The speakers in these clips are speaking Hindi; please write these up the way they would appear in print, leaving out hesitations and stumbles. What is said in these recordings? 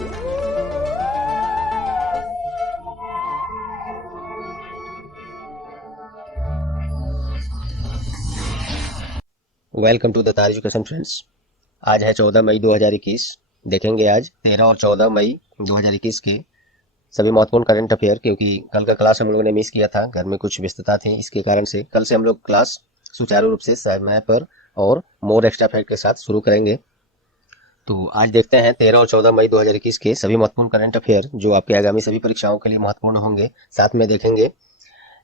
वेलकम टू द तार एजुकेशन फ्रेंड्स। आज है 14 मई 2021। देखेंगे आज 13 और 14 मई 2021 के सभी महत्वपूर्ण करंट अफेयर, क्योंकि कल का क्लास हम लोगों ने मिस किया था, घर में कुछ व्यस्तता थी, इसके कारण से कल से हम लोग क्लास सुचारू रूप से समय पर और मोर एक्स्ट्रा फैक्ट के साथ शुरू करेंगे। तो आज देखते हैं 13 और 14 मई 2021 के सभी महत्वपूर्ण करंट अफेयर जो आपके आगामी सभी परीक्षाओं के लिए महत्वपूर्ण होंगे। साथ में देखेंगे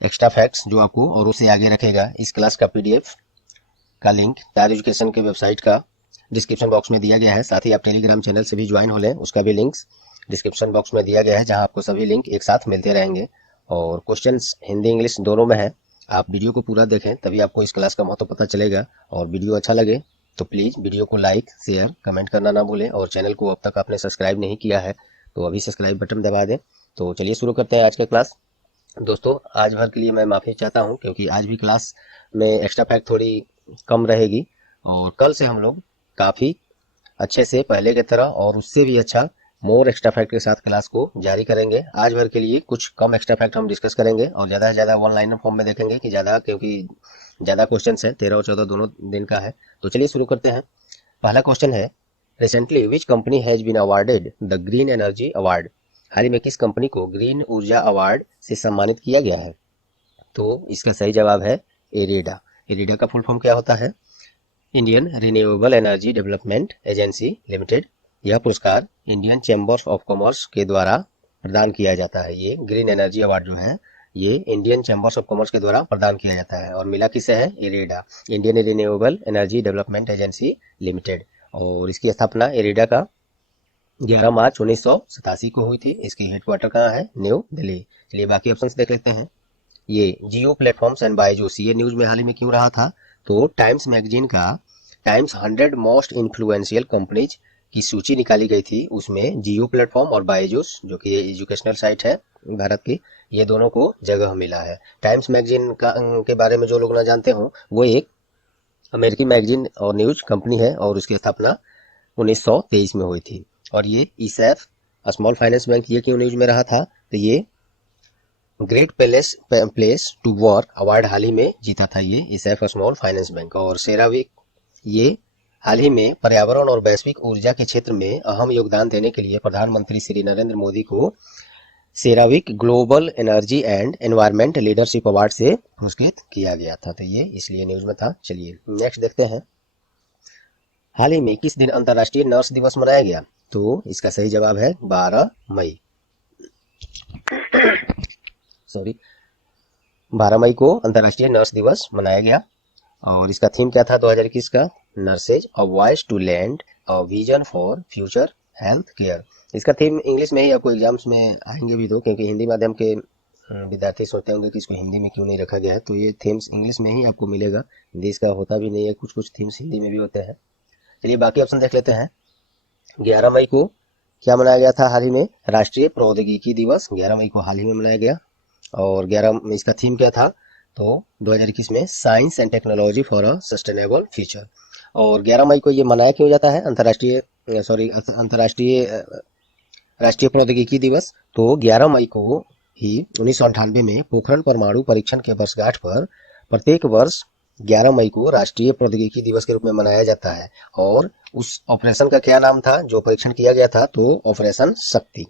एक्स्ट्रा फैक्ट्स जो आपको और उससे आगे रखेगा। इस क्लास का पीडीएफ का लिंक तार एजुकेशन के वेबसाइट का डिस्क्रिप्शन बॉक्स में दिया गया है। साथ ही आप टेलीग्राम चैनल से भी ज्वाइन हो लें, उसका भी लिंक्स डिस्क्रिप्शन बॉक्स में दिया गया है, जहां आपको सभी लिंक एक साथ मिलते रहेंगे और क्वेश्चंस हिंदी इंग्लिश दोनों में है। आप वीडियो को पूरा देखें, तभी आपको इस क्लास का महत्व पता चलेगा। और वीडियो अच्छा लगे तो प्लीज़ वीडियो को लाइक शेयर कमेंट करना ना भूलें, और चैनल को अब तक आपने सब्सक्राइब नहीं किया है तो अभी सब्सक्राइब बटन दबा दें। तो चलिए शुरू करते हैं आज का क्लास। दोस्तों, आज भर के लिए मैं माफ़ी चाहता हूँ, क्योंकि आज भी क्लास में एक्स्ट्रा फैक्ट थोड़ी कम रहेगी, और कल से हम लोग काफ़ी अच्छे से पहले की तरह और उससे भी अच्छा मोर एक्स्ट्रा फैक्ट के साथ क्लास को जारी करेंगे। आज भर के लिए कुछ कम एक्स्ट्रा फैक्ट हम डिस्कस करेंगे और ज़्यादा से ज़्यादा वन लाइनर फॉर्म में देखेंगे कि ज़्यादा, क्योंकि ज़्यादा क्वेश्चन है, 13 और 14 दोनों दिन का है। तो चलिए शुरू करते हैं। पहला क्वेश्चन है, recently which company has been awarded the green energy award. हाल ही में किस कंपनी को ग्रीन ऊर्जा अवार्ड से सम्मानित किया गया है? तो इसका सही जवाब है एरेडा। एरेडा का फुल फॉर्म क्या होता है? Indian renewable energy development agency limited. यह पुरस्कार इंडियन चैम्बर्स ऑफ कॉमर्स के द्वारा प्रदान किया जाता है। ये ग्रीन एनर्जी अवार्ड जो है, ये इंडियन चैम्बर्स ऑफ कॉमर्स के द्वारा प्रदान किया जाता है, और मिला किसे है? IREDA, Indian renewable energy development agency limited. और इसकी स्थापना इरेडा का 11 मार्च 1987 को हुई थी। इसकी हेडक्वार्टर कहाँ है? न्यू दिल्ली। चलिए बाकी ऑप्शंस देख लेते हैं। ये जियो प्लेटफॉर्म्स एंड बायजूस, ये न्यूज में हाल ही में क्यों रहा था? तो टाइम्स मैगजीन का टाइम्स 100 मोस्ट इन्फ्लुएंशियल कंपनीज की सूची निकाली गई थी। उसमें जियो प्लेटफॉर्म और बायजूस, जो कि एजुकेशनल साइट है भारत की, ये दोनों को जगह मिला है। टाइम्स मैगजीन का के बारे में जो लोग ना जानते हो, वो एक अमेरिकी मैगजीन और न्यूज कंपनी है, और उसकी स्थापना 1923 में हुई थी। और ये ईसैफ स्मॉल फाइनेंस बैंक, ये क्यों न्यूज में रहा था? तो ये great place to work award हाल ही में जीता था, ये ईसैफ स्मॉल फाइनेंस बैंक। और सेरावीक, ये हाल ही में पर्यावरण और वैश्विक ऊर्जा के क्षेत्र में अहम योगदान देने के लिए प्रधानमंत्री श्री नरेंद्र मोदी को CERAWeek global energy and environment leadership award से पुरस्कृत किया गया था, तो ये इसलिए न्यूज में था। चलिए नेक्स्ट देखते हैं। हाल ही में किस दिन अंतर्राष्ट्रीय नर्स दिवस मनाया गया? तो इसका सही जवाब है 12 मई। सॉरी, 12 मई को अंतर्राष्ट्रीय नर्स दिवस मनाया गया। और इसका थीम क्या था 2021 का? Nurses a voice to land a vision for future health care. इसका थीम इंग्लिश में ही आपको एग्जाम्स में आएंगे भी, तो क्योंकि हिंदी माध्यम के विद्यार्थी सोचते होंगे कि इसको हिंदी में क्यों नहीं रखा गया है, तो ये थीम्स इंग्लिश में ही आपको मिलेगा। हिंदी इसका होता भी नहीं है, कुछ कुछ थीम्स हिंदी में भी होते हैं। चलिए बाकी ऑप्शन देख लेते हैं। 11 मई को क्या मनाया गया था हाल ही में? राष्ट्रीय प्रौद्योगिकी दिवस 11 मई को हाल ही में मनाया गया। और 11 इसका थीम क्या था? तो 2021 में science and technology for a sustainable future. और 11 मई को ये मनाया क्यों जाता है अंतर्राष्ट्रीय राष्ट्रीय प्रौद्योगिकी दिवस? तो 11 मई को ही 1998 में पोखरण परमाणु परीक्षण के वर्षगांठ पर प्रत्येक वर्ष 11 मई को राष्ट्रीय प्रौद्योगिकी दिवस के रूप में मनाया जाता है। और उस ऑपरेशन का क्या नाम था जो परीक्षण किया गया था? तो ऑपरेशन शक्ति।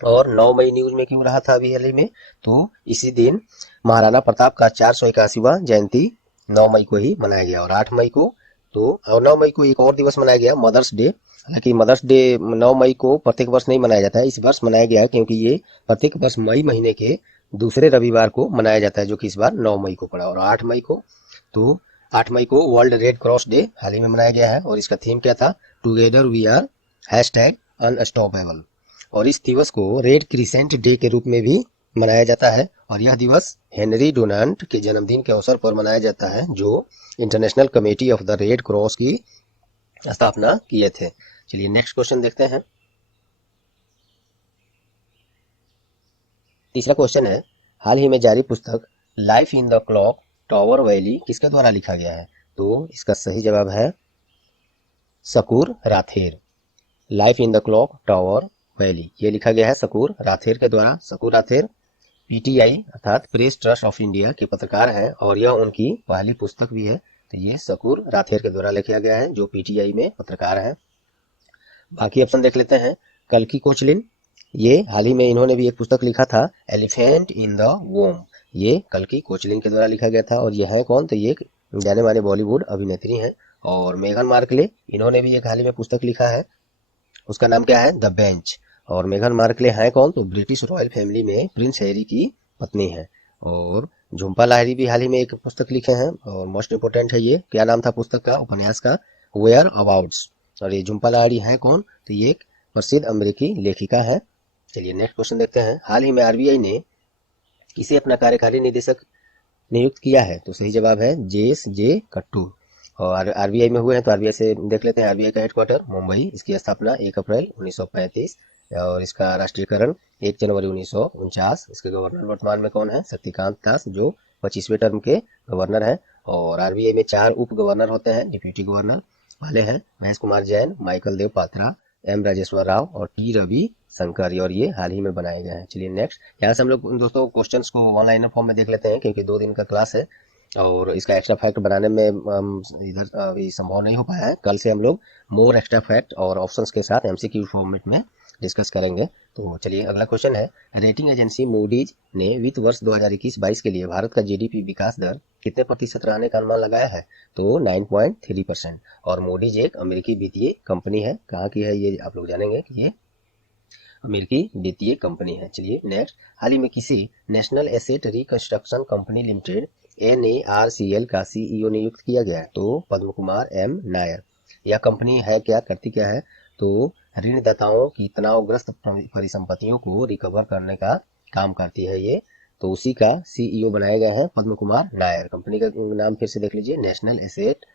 और 9 मई न्यूज में क्यों रहा था अभी हाल ही में? तो इसी दिन महाराणा प्रताप का 481वां जयंती 9 मई को ही मनाया गया। और 8 मई को, तो और 9 मई को एक और दिवस मनाया गया, मदर्स डे। हालांकि मदर्स डे 9 मई को प्रत्येक वर्ष नहीं मनाया जाता है, इस वर्ष मनाया गया क्योंकि ये प्रत्येक वर्ष मई महीने के दूसरे रविवार को मनाया जाता है, जो कि इस बार 9 मई को पड़ा। और 8 मई को, तो 8 मई को वर्ल्ड रेड क्रॉस डे हाल ही में मनाया गया है, और इसका थीम क्या था? Together we are #unstoppable. और इस दिवस को रेड क्रिसेंट डे के रूप में भी मनाया जाता है, और यह दिवस हेनरी डोनाल्ड के जन्मदिन के अवसर पर मनाया जाता है, जो international committee of the red cross की स्थापना किए थे। चलिए नेक्स्ट क्वेश्चन देखते हैं। तीसरा क्वेश्चन है, हाल ही में जारी पुस्तक life in the clock tower valley किसके द्वारा लिखा गया है? तो इसका सही जवाब है Shakoor Rather. Life in the clock tower valley. ये लिखा गया है सकूर राथेर के द्वारा। सकूर राथेर पीटीआई अर्थात प्रेस ट्रस्ट ऑफ इंडिया के पत्रकार हैं और यह उनकी पहली पुस्तक भी है। तो ये सकूर राथेर के द्वारा लिखा गया है जो पीटीआई में पत्रकार हैं। बाकी ऑप्शन देख लेते हैं। कल्की कोचलिन, ये हाल ही में इन्होंने भी एक पुस्तक लिखा था एलिफेंट इन द वोम। ये कल्की कोचलिन के द्वारा लिखा गया था और ये है कौन, तो ये एक जाने माने बॉलीवुड अभिनेत्री हैं। और मेघन मार्कले, इन्होंने भी एक हाल ही में पुस्तक लिखा है, उसका नाम क्या है, द बेंच। और मेघन मार्कले हैं कौन, तो ब्रिटिश रॉयल फैमिली में प्रिंस हैरी की पत्नी है। और झुम्पा लाहिरी भी हाल ही में एक पुस्तक लिखे हैं और मोस्ट इंपोर्टेंट है ये, क्या नाम था पुस्तक का, उपन्यास का, वेयर अबाउट्स। और ये झुम्पा लाहिरी है कौन, तो ये एक प्रसिद्ध अमेरिकी लेखिका है। चलिए नेक्स्ट क्वेश्चन देखते हैं। हाल ही में आरबीआई ने किसे अपना कार्यकारी निदेशक नियुक्त किया है, तो सही जवाब है जेएस जे कट्टू। और आरबीआई में हुए हैं तो आरबीआई से देख लेते हैं। आरबीआई का हेडक्वार्टर मुंबई, इसकी स्थापना 1 अप्रैल 1935 और इसका राष्ट्रीयकरण 1 जनवरी 1949। इसके गवर्नर वर्तमान में कौन है, शक्तिकांत दास, जो 25वें टर्म के गवर्नर हैं। और आरबीआई में 4 उप गवर्नर होते हैं, डिप्यूटी गवर्नर वाले हैं महेश कुमार जैन, माइकल देव पात्रा, एम राजेश्वर राव और टी रवि शंकर, और ये हाल ही में बनाए गए हैं। चलिए नेक्स्ट, यहाँ से हम लोग दोस्तों क्वेश्चंस को ऑनलाइन फॉर्म में देख लेते हैं क्योंकि 2 दिन का क्लास है और इसका एक्स्ट्रा फैक्ट बनाने में इधर अभी संभव नहीं हो पाया है। कल से हम लोग मोर एक्स्ट्रा फैक्ट और ऑप्शंस के साथ एमसीक्यू फॉर्मेट में डिस्कस करेंगे। तो चलिए अगला क्वेश्चन है, रेटिंग एजेंसी मूडीज ने वित्त वर्ष 2021-22 के लिए भारत का जीडीपी विकास दर कितने प्रतिशत रहने का अनुमान लगाया है, तो 9.3%। और मूडीज एक अमेरिकी वित्तीय कंपनी है, कहाँ की है ये आप लोग जानेंगे कि ये अमेरिकी वित्तीय कंपनी है। चलिए नेक्स्ट, हाल ही में किसी national asset reconstruction company limited NARCL का सीईओ नियुक्त किया गया है, तो पद्म कुमार एम नायर। यह कंपनी है क्या, करती क्या है, तो ऋणदाताओं की तनावग्रस्त परिसंपत्तियों को रिकवर करने का काम करती है ये। तो उसी का सीईओ बनाए गए हैं पद्म कुमार नायर। कंपनी का नाम फिर से देख लीजिए, national asset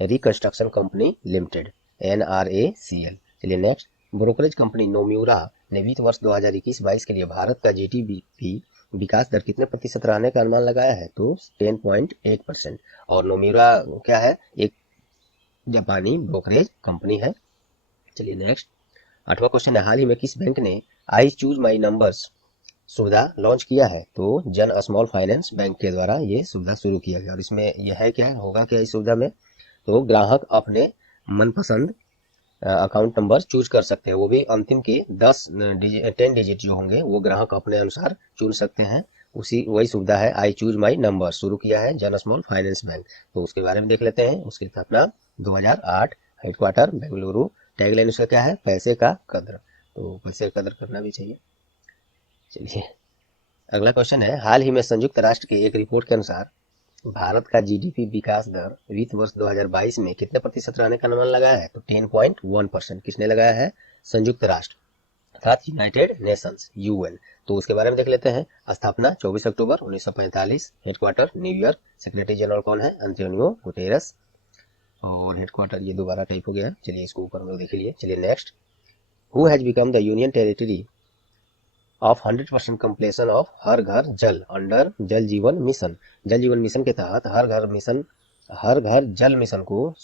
reconstruction company limited, NRACL। चलिए नेक्स्ट, ब्रोकरेज कंपनी नोम्यूरा ने वित्त वर्ष 2021-22 के लिए भारत का जीडीपी विकास दर कितने प्रतिशत रहने का अनुमान लगाया है, तो 10.8%। और नोम्यूरा क्या है, एक जापानी ब्रोकरेज कंपनी है। चलिए नेक्स्ट, 8वां क्वेश्चन है, हाल ही में किस बैंक ने आई चूज माई नंबर्स सुविधा लॉन्च किया है, तो जन स्मॉल फाइनेंस बैंक के द्वारा ये सुविधा शुरू किया गया। और इसमें यह है क्या, होगा क्या इस सुविधा में, तो ग्राहक अपने मनपसंद अकाउंट नंबर चूज कर सकते हैं, वो भी अंतिम के 10 डिजिट जो होंगे वो ग्राहक अपने अनुसार चुन सकते हैं। उसी वही सुविधा है आई चूज माई नंबर, शुरू किया है जन स्मॉल फाइनेंस बैंक। तो उसके बारे में देख लेते हैं। उसकी स्थापना 2008, हेडक्वार्टर बेंगलुरु। टैगलाइन उसका क्या है, पैसे का कद्र, तो पैसे का कद्र करना भी चाहिए। चलिए अगला क्वेश्चन है, हाल ही में संयुक्त राष्ट्र की एक रिपोर्ट के अनुसार भारत का जीडीपी विकास दर वित्त वर्ष 2022 में कितने प्रतिशत रहने का अनुमान लगाया है, तो 10.1%। किसने लगाया है, संयुक्त राष्ट्र अर्थात यूनाइटेड नेशंस, यूएन। तो उसके बारे में देख लेते हैं। स्थापना 24 अक्टूबर 1945, हेडक्वार्टर न्यूयॉर्क, सेक्रेटरी जनरल कौन है, एंटोनियो गुटेरस। और हेडक्वार्टर ये दोबारा टाइप हो गया, चलिए इसको ऊपर में देख लिए। चलिए next, who has become the union territory of 100% completion of her घर जल अंडर जल जीवन मिशन। जल जीवन मिशन के तहत हर घर जल मिशन को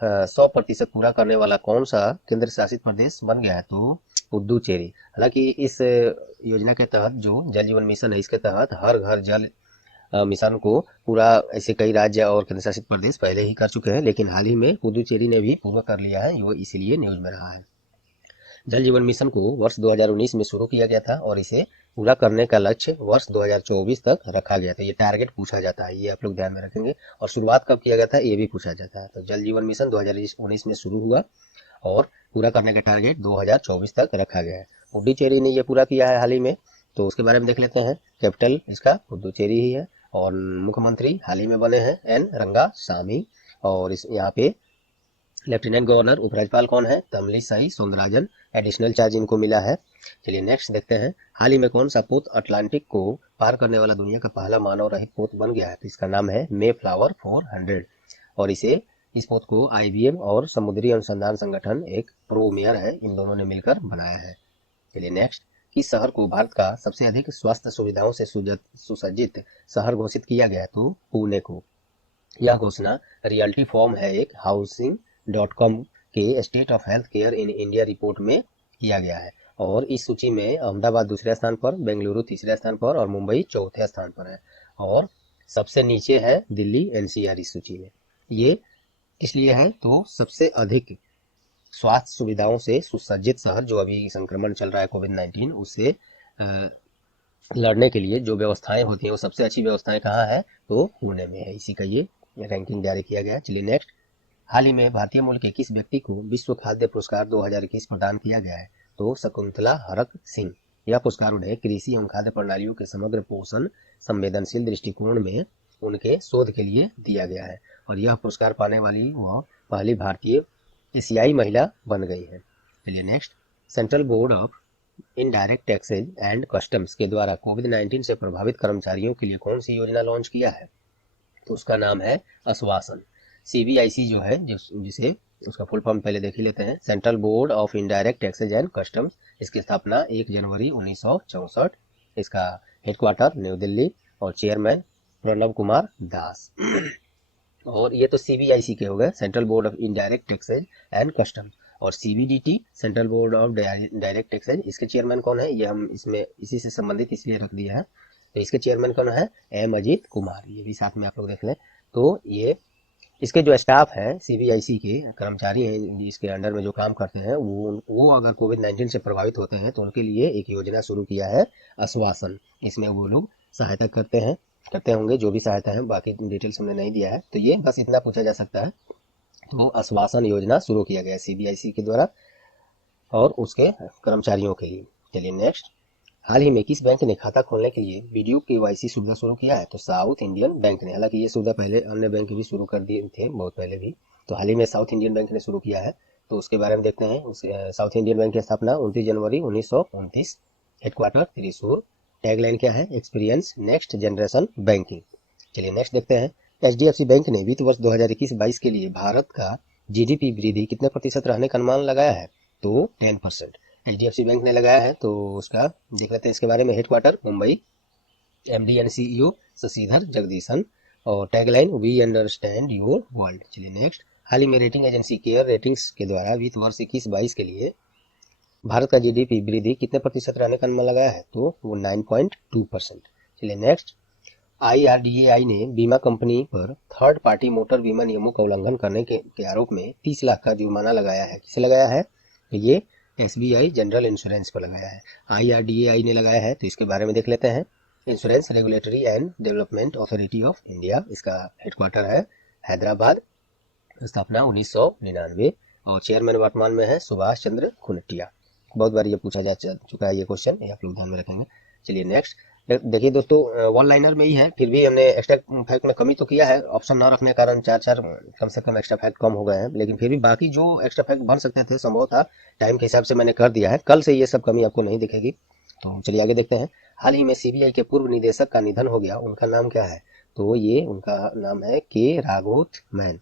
100% पूरा करने वाला कौन सा केंद्र शासित प्रदेश बन गया है, तो पुदुचेरी। हालांकि इस योजना के तहत जो जल जीवन मिशन है, इसके तहत हर घर जल मिशन को पूरा ऐसे कई राज्य और केंद्र शासित प्रदेश पहले ही कर चुके हैं, लेकिन हाल ही में पुदुचेरी ने भी पूरा कर लिया है, वो इसीलिए न्यूज में रहा है। जल जीवन मिशन को वर्ष 2019 में शुरू किया गया था और इसे पूरा करने का लक्ष्य वर्ष 2024 तक रखा गया था। ये टारगेट पूछा जाता है, ये आप लोग ध्यान में रखेंगे। और शुरुआत कब किया गया था ये भी पूछा जाता है। तो जल जीवन मिशन 2019 में शुरू हुआ और पूरा करने का टारगेट 2024 तक रखा गया है। पुडुचेरी ने ये पूरा किया है हाल ही में, तो उसके बारे में देख लेते हैं। कैपिटल इसका पुडुचेरी ही है और मुख्यमंत्री हाल ही में बने हैं एन रंगासामी। और इस यहाँ पे लेफ्टिनेंट गवर्नर उपराज्यपाल कौन है, तमिलिसाई सौंदरराजन। एडिशनल चार्ज इनको मिला है। चलिए नेक्स्ट देखते हैं, हाल ही में कौन सा पोत अटलांटिक को पार करने वाला दुनिया का पहला मानव रहित पोत बन गया है, तो इसका नाम है मे फ्लावर 400। और इस पोत को IBM और समुद्री अनुसंधान संगठन, एक प्रोमेयर है, इन दोनों ने मिलकर बनाया है। चलिए नेक्स्ट, किस शहर को भारत का सबसे अधिक स्वास्थ्य सुविधाओं से सुसज्जित शहर घोषित किया गया, तो पुणे को। यह घोषणा रियलिटी फॉर्म है, एक housing.com के state of health care in India report में किया गया है। और इस सूची में अहमदाबाद दूसरे स्थान पर, बेंगलुरु तीसरे स्थान पर और मुंबई चौथे स्थान पर है। और सबसे नीचे है दिल्ली एनसीआर इस सूची में। ये इसलिए है तो सबसे अधिक स्वास्थ्य सुविधाओं से सुसज्जित शहर, जो अभी संक्रमण चल रहा है कोविड-19 उससे लड़ने के लिए जो व्यवस्थाएं होती हैं वो सबसे अच्छी व्यवस्थाएं कहाँ है, तो पुणे में है। इसी का ये रैंकिंग जारी किया गया है। चलिए नेक्स्ट, हाल ही में भारतीय मूल के किस व्यक्ति को विश्व खाद्य पुरस्कार 2021 प्रदान किया गया है, तो शकुंतला हरक सिंह। यह पुरस्कार उन्हें कृषि एवं खाद्य प्रणालियों के समग्र पोषण संवेदनशील दृष्टिकोण में उनके शोध के लिए दिया गया है और यह पुरस्कार पाने वाली वह पहली भारतीय एशियाई महिला बन गई है। चलिए next, central board of indirect taxes and customs के द्वारा कोविड-19 से प्रभावित कर्मचारियों के लिए कौन सी योजना लॉन्च किया है, तो उसका नाम है आश्वासन। सीबीआईसी जो है, जिसे उसका फुल फॉर्म पहले देख ही लेते हैं, central board of indirect taxes and customs. इसकी स्थापना 1 जनवरी 1964। इसका हेडक्वार्टर न्यू दिल्ली और चेयरमैन प्रणब कुमार दास। और ये तो सीबीआईसी के हो गए, central board of indirect taxes and customs. और CBDT, central board of direct taxes, इसके चेयरमैन कौन है, ये हम इसमें इसी से संबंधित इसलिए रख दिया है। तो इसके चेयरमैन कौन है, एम अजीत कुमार। ये भी साथ में आप लोग देख लें। तो ये इसके जो स्टाफ है, सीबीआईसी के कर्मचारी हैं जिसके अंडर में जो काम करते हैं, वो अगर कोविड-19 से प्रभावित होते हैं तो उनके लिए एक योजना शुरू किया है, आश्वासन। इसमें वो लोग सहायता करते होंगे, जो भी सहायता है, बाकी डिटेल्स हमने नहीं दिया है। तो ये बस इतना पूछा जा सकता है। तो आश्वासन योजना शुरू किया गया सीबीआईसी के द्वारा और उसके कर्मचारियों के लिए। चलिए नेक्स्ट, हाल ही में किस बैंक ने खाता खोलने के लिए वीडियो केवाईसी सुविधा शुरू किया है, तो साउथ इंडियन बैंक ने। हालांकि ये सुविधा पहले अन्य बैंक भी शुरू कर दिए थे बहुत पहले भी, तो हाल ही में साउथ इंडियन बैंक ने शुरू किया है। तो उसके बारे में देखते हैं। साउथ इंडियन बैंक की स्थापना 29 जनवरी 1929, हेडक्वार्टर त्रिशूर। टैगलाइन क्या है, एक्सपीरियंस नेक्स्ट जनरेशन बैंकिंग। चलिए नेक्स्ट देखते हैं, एचडीएफसी बैंक ने वित्त वर्ष 2021-22 के लिए भारत का जीडीपी वृद्धि कितने प्रतिशत रहने का अनुमान लगाया है, तो 10% एचडीएफसी बैंक ने लगाया है। तो उसका देख लेते हैं इसके बारे में। Headquarter Mumbai, MD and CEO Shashidhar Jagdishan और tagline we understand your world. चलिए नेक्स्ट, हाल ही में रेटिंग एजेंसी केयर रेटिंग्स के द्वारा वित्त वर्ष 21-22 के लिए भारत का जीडीपी वृद्धि कितने प्रतिशत रहने का अनुमान लगाया है, तो वो 9.2%। चलिए नेक्स्ट, आईआरडीएआई ने बीमा कंपनी पर थर्ड पार्टी मोटर बीमा नियमों का उल्लंघन करने के आरोप में 30 लाख का जुर्माना लगाया है। किसे लगाया है, तो ये एसबीआई जनरल इंश्योरेंस पर लगाया है, आईआरडीएआई ने लगाया है। तो इसके बारे में देख लेते हैं। Insurance regulatory and development authority of India, इसका हेडक्वार्टर है हैदराबाद। स्थापना 1999 और चेयरमैन वर्तमान में है सुभाष चंद्र खुनटिया। बहुत बार ये पूछा जा चुका है ये क्वेश्चन, ये आप लोग ध्यान में रखेंगे। चलिए नेक्स्ट, देखिए दोस्तों, वन लाइनर में ही है, फिर भी हमने एक्स्ट्रा फैक्ट में कमी तो किया है, ऑप्शन ना रखने के कारण चार कम से कम एक्स्ट्रा फैक्ट कम हो गए हैं, लेकिन फिर भी बाकी जो एक्स्ट्रा फैक्ट बन सकते थे संभव था, टाइम के हिसाब से मैंने कर दिया है। कल से ये सब कमी आपको नहीं दिखेगी। तो चलिए आगे देखते हैं। हाल ही में सीबीआई के पूर्व निदेशक का निधन हो गया, उनका नाम क्या है, तो ये उनका नाम है के राघोथमैन।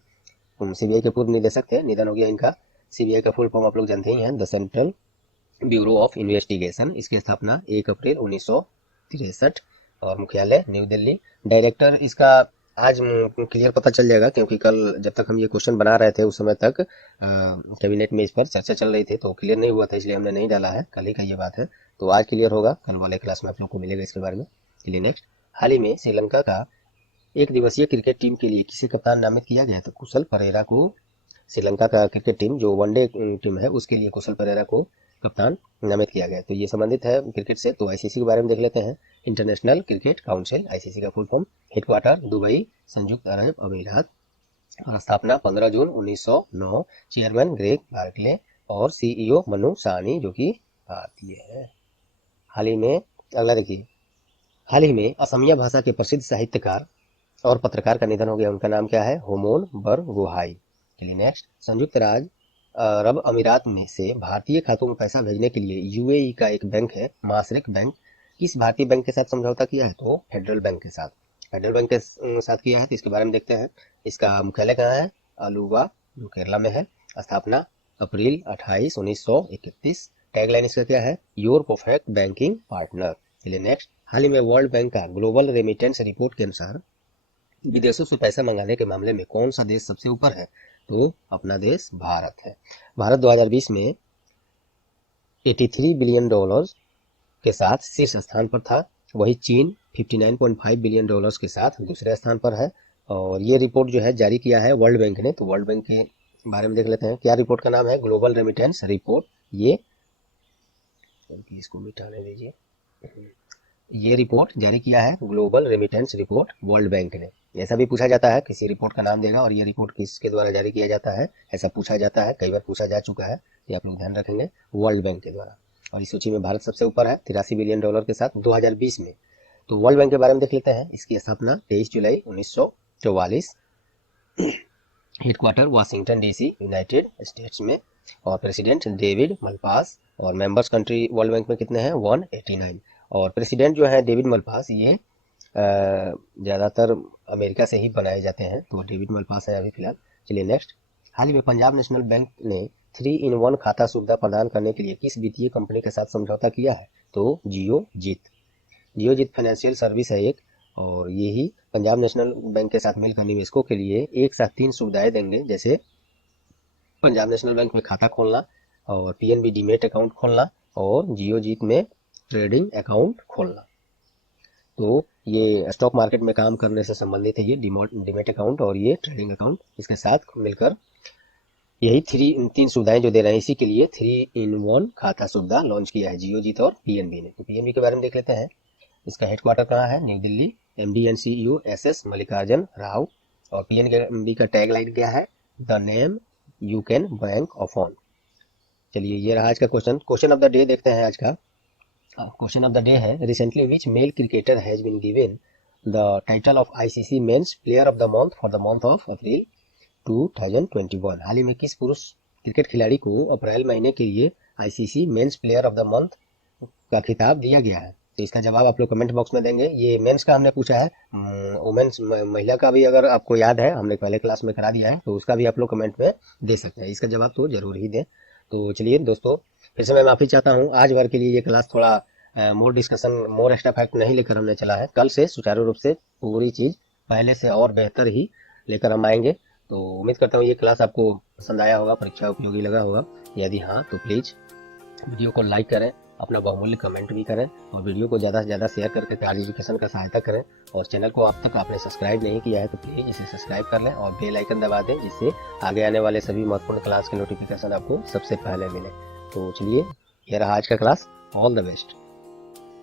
सीबीआई के पूर्व निदेशक थे, निधन हो गया इनका। सीबीआई का फुल फॉर्म आप लोग जानते ही हैं, the central bureau of investigation. इसकी स्थापना 1 अप्रैल 1963 और मुख्यालय न्यू दिल्ली। डायरेक्टर इसका आज क्लियर पता चल जाएगा, क्योंकि कल जब तक हम ये क्वेश्चन बना रहे थे उस समय तक कैबिनेट में इस पर चर्चा चल रही थी, तो क्लियर नहीं हुआ था, इसलिए हमने नहीं डाला है। कल ही का ये बात है, तो आज क्लियर होगा, कल वाले क्लास में आप लोग को मिलेगा इसके बारे में। चलिए नेक्स्ट, हाल ही में श्रीलंका का एक दिवसीय क्रिकेट टीम के लिए किसे कप्तान नामित किया गया, तो कुशल परेरा को। श्रीलंका का क्रिकेट टीम जो वनडे टीम है उसके लिए कुशल परेरा को कप्तान नामित किया गया। तो ये संबंधित है क्रिकेट से। तो आईसीसी के बारे में देख लेते हैं। इंटरनेशनल क्रिकेट काउंसिल, आईसीसी का फुल फॉर्म। हेडक्वार्टर दुबई, संयुक्त अरब अमीरात। और स्थापना 15 जून 1909। चेयरमैन ग्रेग बार्कले और सीईओ मनु साहनी, जो कि भारतीय है। हाल ही में अगला देखिए, हाल ही में असमिया भाषा के प्रसिद्ध साहित्यकार और पत्रकार का निधन हो गया, उनका नाम क्या है, होमोन बरगोहाई। चलिए नेक्स्ट, संयुक्त राज्य अरब अमीरात में से भारतीय खातों में पैसा भेजने के लिए यूएई का एक बैंक है, माशरिक बैंक। किस भारतीय बैंक के साथ समझौता किया है, तो फेडरल बैंक के साथ। फेडरल बैंक के साथ किया है। तो इसके बारे में देखते हैं। इसका मुख्यालय कहाँ है, अलुवा, जो केरला में है। स्थापना अप्रैल 28, 1931। टैगलाइन इसका क्या है, योर परफेक्ट बैंकिंग पार्टनर। चलिए नेक्स्ट, हाल ही में वर्ल्ड बैंक का ग्लोबल रेमिटेंस रिपोर्ट के अनुसार विदेशों से पैसा मंगाने के मामले में कौन सा देश सबसे ऊपर है, तो अपना देश भारत है। भारत 2020 में 83 बिलियन डॉलर के साथ शीर्ष स्थान पर था। वही चीन 59.5 बिलियन डॉलर्स के साथ दूसरे स्थान पर है। और ये रिपोर्ट जो है जारी किया है वर्ल्ड बैंक ने। तो वर्ल्ड बैंक के बारे में देख लेते हैं। क्या रिपोर्ट का नाम है? Global remittance report. इसको मिटाने दीजिए। ये रिपोर्ट जारी किया है global remittance report world bank ने। ऐसा भी पूछा जाता है, किसी रिपोर्ट का नाम देगा और ये रिपोर्ट किसके द्वारा जारी किया जाता है, ऐसा पूछा जाता है, कई बार पूछा जा चुका है, ये आप लोग ध्यान रखेंगे, वर्ल्ड बैंक के द्वारा। और इस सूची में भारत सबसे ऊपर है 83 बिलियन डॉलर के साथ 2020 में। तो वर्ल्ड बैंक के बारे में देख लेते हैं। इसकी स्थापना 23 जुलाई 1944, headquarter Washington DC, United states में। और प्रेसिडेंट डेविड मलपास। और मेंबर्स कंट्री वर्ल्ड बैंक में कितने हैं? 189। और प्रेसिडेंट जो है डेविड मलपास, ये ज़्यादातर अमेरिका से ही बनाए जाते हैं, तो डेविड मलपास है अभी फिलहाल। चलिए नेक्स्ट। हाल ही में पंजाब नेशनल बैंक ने 3-in-1 खाता सुविधा प्रदान करने के लिए किस वित्तीय कंपनी के साथ समझौता किया है? तो जियोजीत फाइनेंशियल सर्विस है एक। और यही पंजाब नेशनल बैंक के साथ मिलकर निवेशकों के लिए एक साथ 3 सुविधाएं देंगे, जैसे पंजाब नेशनल बैंक में खाता खोलना, और पीएनबी डीमेट अकाउंट खोलना, और जियोजीत में ट्रेडिंग अकाउंट खोलना। तो ये स्टॉक मार्केट में काम करने से संबंधित है, ये डीमेट अकाउंट और ये ट्रेडिंग अकाउंट। इसके साथ मिलकर यही 3 सुविधाएं जो दे रहे हैं, इसी के लिए 3-in-1 खाता सुविधा लॉन्च किया है जियोजीत और पीएनबी ने। तो पीएनबी के बारे में देख लेते हैं। इसका हेडक्वार्टर कहाँ है? New Delhi. MD and CEO SS Mallikarjun Rao. और पीएनबी का टैग लाइन क्या है? The name you can bank of on. चलिए ये रहा आज का क्वेश्चन ऑफ द डे देखते हैं आज का। क्वेश्चन ऑफ द डे है, recently which male cricketer has been given the title of ICC men's player of the month for the month of April 2021। हाल ही में किस पुरुष क्रिकेट खिलाड़ी को अप्रैल महीने के लिए ICC men's player of the month का खिताब दिया गया है? तो इसका जवाब आप लोग कमेंट बॉक्स में देंगे। ये मेंस का हमने पूछा है, वुमेन्स महिला का भी अगर आपको याद है, हमने पहले क्लास में करा दिया है, तो उसका भी आप लोग कमेंट में दे सकते हैं। इसका जवाब तो जरूर ही दें। तो चलिए दोस्तों, फिर से मैं माफ़ी चाहता हूँ, आज भर के लिए ये क्लास थोड़ा more discussion, more extra fact नहीं लेकर हमने चला है। कल से सुचारू रूप से पूरी चीज़ पहले से और बेहतर ही लेकर हम आएंगे। तो उम्मीद करता हूँ ये क्लास आपको पसंद आया होगा, परीक्षा उपयोगी लगा होगा। यदि हाँ तो प्लीज़ वीडियो को लाइक करें, अपना बहुमूल्य कमेंट भी करें, और वीडियो को ज़्यादा से ज़्यादा शेयर करके कार्य एजुकेशन का सहायता करें। और चैनल को अब तक आपने सब्सक्राइब नहीं किया है तो प्लीज़ इसे सब्सक्राइब कर लें और बेल आइकन दबा दें, जिससे आगे आने वाले सभी महत्वपूर्ण क्लास के नोटिफिकेशन आपको सबसे पहले मिले। तो चलिए, ये रहा आज का क्लास। All the best.